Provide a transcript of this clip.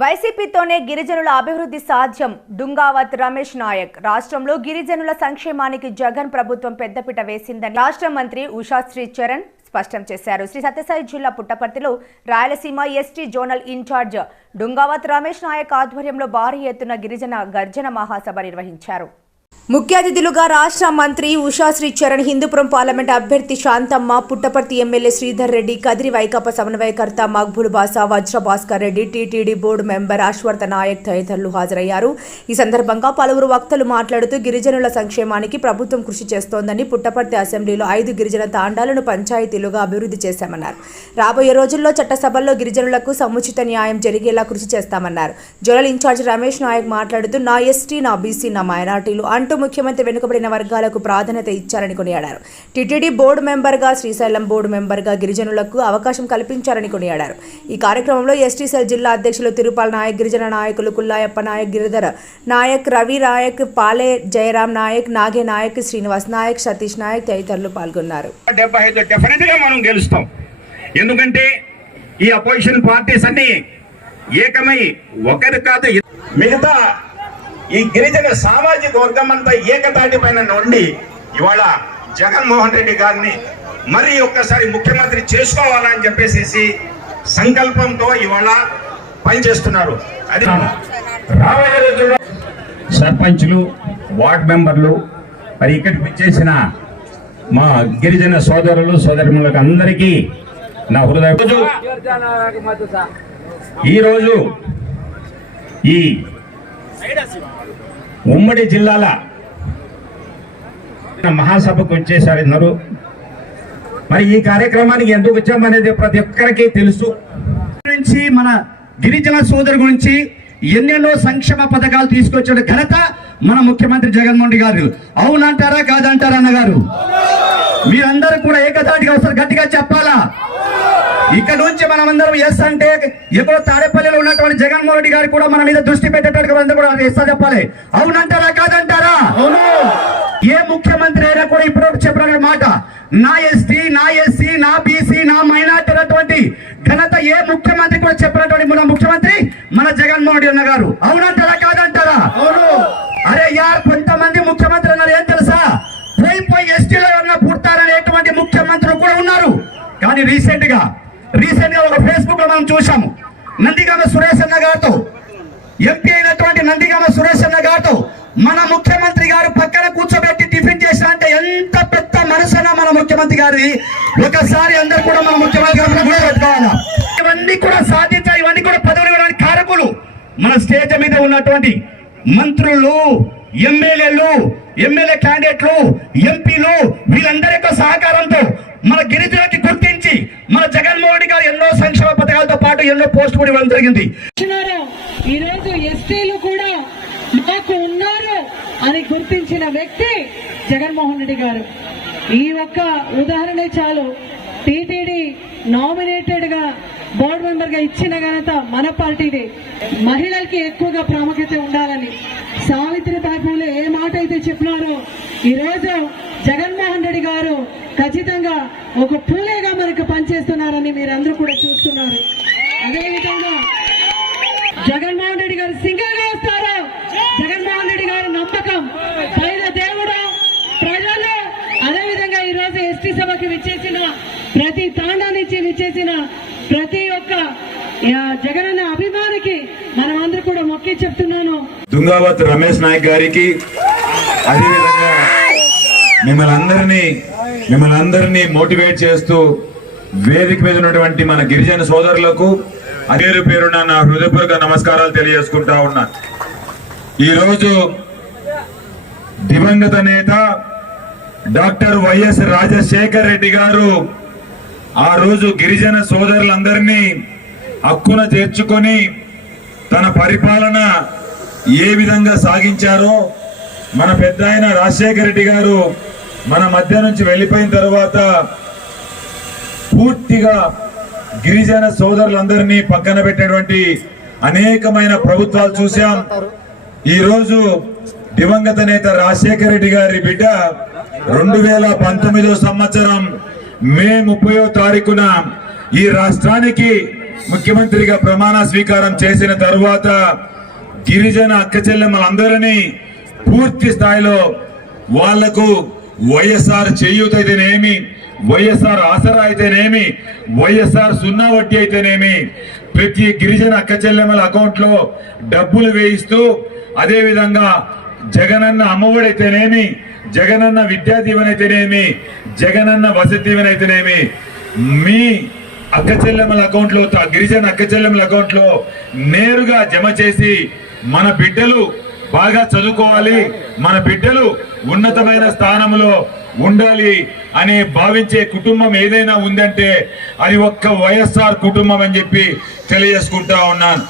వైసీపీతోనే గిరిజనుల అభివృద్ధి సాధ్యం. డుంగావత్ రమేష్ నాయక్. రాష్ట్రంలో గిరిజనుల సంక్షేమానికి జగన్ ప్రభుత్వం పెద్దపీట వేసిందని రాష్ట్ర మంత్రి ఉషాశ్రీ చరణ్ స్పష్టం చేశారు. శ్రీ సత్యసాయి జిల్లా పుట్టపర్తిలో Rayalaseema ST zonal in charge Dungavath Ramesh Naik ఆధ్వర్యంలో భారీ ఎత్తున గిరిజన గర్జన మహాసభ నిర్వహించారు. ముఖ్య అతిథులుగా రాష్ట్ర మంత్రి ఉషాశ్రీ చరణ్, హిందూపురం పార్లమెంట్ అభ్యర్థి శాంతమ్మ, పుట్టపర్తి ఎమ్మెల్యే శ్రీధర్ రెడ్డి, కదిరి వైకాపా సమన్వయకర్త Maqbool Basha, Vajra Bhaskar Reddy, TTD board member Ashwartha Naik తదితరులు హాజరయ్యారు. ఈ సందర్భంగా పలువురు వక్తలు మాట్లాడుతూ గిరిజనుల సంక్షేమానికి ప్రభుత్వం కృషి చేస్తోందని, పుట్టపర్తి అసెంబ్లీలో 5 గిరిజన తాండాలను పంచాయతీలుగా అభివృద్ధి చేశామన్నారు. రాబోయే రోజుల్లో చట్టసభల్లో గిరిజనులకు సముచిత న్యాయం జరిగేలా కృషి చేస్తామన్నారు. జోనల్ ఇన్ఛార్జ్ రమేష్ నాయక్ మాట్లాడుతూ, నా ఎస్టీ, నా బీసీ, నా మైనార్టీలు అంటూ ముఖ్యమంత్రి వెనుకబడిన వర్గాలకు ప్రాధాన్యత ఇచ్చారని కొనియాడారు. టీటీడీ బోర్డు మెంబర్గా, శ్రీశైలం బోర్డు మెంబర్గా గిరిజనులకు అవకాశం కల్పించారని కొనియాడారు. ఈ కార్యక్రమంలో ఎస్టీ సెల్ జిల్లా అధ్యక్షులు తిరుపాల్ నాయక్, గిరిజన నాయకులు కుల్లాయప్ప నాయక్, గిరిధర్ నాయక్, రవి నాయక్, పాలే జయరాం నాయక్, నాగే నాయక్, శ్రీనివాస్ నాయక్, సతీష్ నాయక్ తదితరులు పాల్గొన్నారు. 75 డెఫినెట్ గా మనం గెలుస్తాం. ఎందుకంటే ఈ అపోజిషన్ పార్టీస్ అన్ని ఏకమై ఒకరు కాదు మిగతా ఈ గిరిజన సామాజిక వర్గం అంతా ఏకతాటి పైన ఉండి ఇవాళ జగన్మోహన్ రెడ్డి గారిని మరి ఒక్కసారి ముఖ్యమంత్రి చేసుకోవాలని చెప్పేసి సంకల్పంతో ఇవాళ పనిచేస్తున్నారు. అది రాబోయే రోజుల్లో సర్పంచ్లు, వార్డ్ మెంబర్లు, మరి ఇక్కడికి వచ్చేసిన మా గిరిజన సోదరులు సోదరిములకు అందరికీ నా హృదయ ఈరోజు ఈ ఉమ్మడి జిల్లాల మహాసభకు వచ్చేసారు అందరూ. మరి ఈ కార్యక్రమానికి ఎందుకు వచ్చామనేది ప్రతి ఒక్కరికి తెలుసు. మన గిరిజన సోదరు గురించి ఎన్నెన్నో సంక్షేమ పథకాలు తీసుకొచ్చిన ఘనత మన ముఖ్యమంత్రి జగన్మోహన్ రెడ్డి గారు. అవునంటారా కాదంటారా అన్నగారు? మీరందరూ కూడా ఏకదాటిగా ఒకసారి గట్టిగా చెప్పాలా? ఇక్కడ నుంచి మనం అందరం ఎస్ అంటే ఎక్కడో తాడేపల్లిలో ఉన్నటువంటి జగన్మోహన్ రెడ్డి గారు కూడా మన మీద దృష్టి పెట్టేటట్టు కూడా ఎస్ చెప్పాలి. అవునంటారా కాదంటారా? అవును. ఏ ముఖ్యమంత్రి అయినా కూడా ఇప్పుడు చెప్పిన మాట, నా ఎస్టీ, నా ఎస్సీ, నా బీసీ, నా మైనార్టీ అన్నటువంటి ఘనత ఏ ముఖ్యమంత్రి కూడా చెప్పినటువంటి మన ముఖ్యమంత్రి మన జగన్మోహన్ రెడ్డి గారు. అవునంటారా కాదంటారా? అవును. అరే యార్, కొంతమంది ముఖ్యమంత్రి అన్నారు ఏం తెలుసా, పోయి ఎస్టీలో ఉన్న పుడతారనేటువంటి ముఖ్యమంత్రులు కూడా ఉన్నారు. కానీ రీసెంట్ గా ఒక ఫేస్బుక్ లో మనం చూసాము, నందిగామ సురేష్ అన్న గారితో, ఎంపీ అయినటువంటి నందిగామ సురేష్ అన్న గారితో మన ముఖ్యమంత్రి గారు పక్కన కూర్చోబెట్టి టిఫిన్ చేసిన అంటే ఎంత పెద్ద మనసున మన ముఖ్యమంత్రి గారి. ఒకసారి అందరు కూడా మన ముఖ్యమంత్రి గారు కూడా పెట్టుకోవాలా. ఇవన్నీ కూడా సాధించాలి, ఇవన్నీ కూడా పదవులు ఇవ్వడానికి కారకులు మన స్టేజ్ మీద ఉన్నటువంటి మంత్రులు, ఎమ్మెల్యేలు, ఎమ్మెల్యే క్యాండిడేట్లు, ఎంపీలు, వీళ్ళందరి యొక్క సహకారంతో మన గిరిజనులకి గుర్తించి మన జగన్మోహన్ రెడ్డి గారు ఎన్నో సంక్షేమ పథకాలతో పాటు ఎన్నో పోస్ట్ కూడా ఇవ్వడం జరిగింది. ఈరోజు ఎస్టీలు కూడా మాకు ఉన్నారు అని గుర్తించిన వ్యక్తి జగన్మోహన్ రెడ్డి గారు. ఈ ఒక్క ఉదాహరణ చాలు. టీటీడీ నామినేటెడ్ గా బోర్డు మెంబర్ గా ఇచ్చిన ఘనత మన పార్టీది. మహిళలకి ఎక్కువగా ప్రాముఖ్యత ఉండాలని సావిత్రిబాయి పూలే ఏ మాట అయితే చెప్పినారో, ఈరోజు జగన్మోహన్ రెడ్డి గారు ఖచ్చితంగా ఒక పూలేగా మనకు పనిచేస్తున్నారని మీరందరూ కూడా చూస్తున్నారు. అదేవిధంగా జగన్మోహన్ రెడ్డి గారు సింగిల్ గా వస్తారు. జగన్మోహన్ రెడ్డి గారి నమ్మకం పైన దేవుడు, ప్రజలు, అదేవిధంగా ఈ రోజు ఎస్టీ సభకి విచ్చేసిన ప్రతి తాండా నుంచి విచ్చేసిన ప్రతి ఒక్క జగనన్న అభిమానికి మనం అందరూ కూడా మొక్కి చెప్తున్నాను. డుంగావత్ రమేష్ నాయక్ గారికి, అదేవిధంగా మిమ్మల్ని అందరినీ మోటివేట్ చేస్తూ వేదిక మీద ఉన్నటువంటి మన గిరిజన సోదరులకు పేరు పేరున నా హృదయపూర్వక నమస్కారాలు తెలియజేసుకుంటా ఉన్నా. ఈరోజు దివంగత నేత డాక్టర్ వైఎస్ రాజశేఖర్ రెడ్డి గారు ఆ రోజు గిరిజన సోదరులందరినీ హక్కున చేర్చుకొని తన పరిపాలన ఏ విధంగా సాగించారో, మన పెద్ద ఆయన రాజశేఖర రెడ్డి గారు మన మధ్య నుంచి వెళ్ళిపోయిన తర్వాత పూర్తిగా గిరిజన సోదరులందరినీ పక్కన పెట్టినటువంటి అనేకమైన ప్రభుత్వాలు చూసాం. ఈ రోజు దివంగత నేత రాజశేఖర రెడ్డి గారి బిడ్డ 2019 సంవత్సరం మే 30వ తారీఖున ఈ రాష్ట్రానికి ముఖ్యమంత్రిగా ప్రమాణ స్వీకారం చేసిన తరువాత గిరిజన అక్క చెల్లెమ్మలందరినీ పూర్తి స్థాయిలో వాళ్లకు వైఎస్ఆర్ చేయూత అయితేనేమి, వైఎస్ఆర్ ఆసరా అయితేనేమి, వైఎస్ఆర్ సున్నా వడ్డీ అయితేనేమి ప్రతి గిరిజన అక్క చెల్లెమ్మల అకౌంట్ లో డబ్బులు వేయిస్తూ, అదే విధంగా జగనన్న అమ్మఒడైతేనేమి, జగనన్న విద్యా దీవెన అయితేనేమి, జగనన్న వసతి దీవెన అయితేనేమి మీ అక్క చెల్లెమ్మల అకౌంట్ లో, గిరిజన అక్క చెల్లెమ్మల అకౌంట్ లో నేరుగా జమ చేసి మన బిడ్డలు బాగా చదువుకోవాలి, మన బిడ్డలు ఉన్నతమైన స్థానంలో ఉండాలి అని భావించే కుటుంబం ఏదైనా ఉందంటే అది ఒక్క వైఎస్ఆర్ కుటుంబం అని చెప్పి తెలియజేసుకుంటా ఉన్నాను.